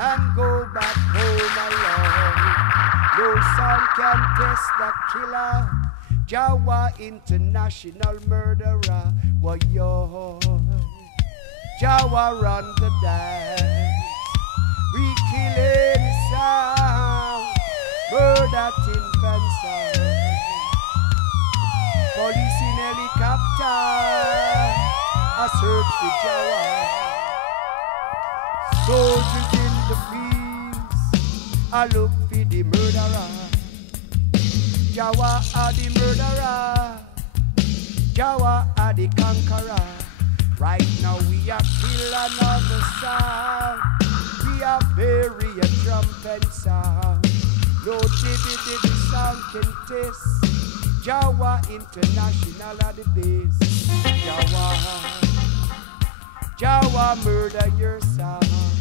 and go back home alone. No sound can test the killer. Jawa international murderer. Why yo? Jawa run the dance. We kill any sound. Murder tin pencil. Police in helicopter. A search for Jawa. Soldiers in the fields. I look for the murderer. Jawa are the murderer. Jawa are the conqueror. Right now we are kill another sound. We are bury a trumpet sound. No dibby sound can test. Jawa international are the base. Jawa, Jawa murder your sound.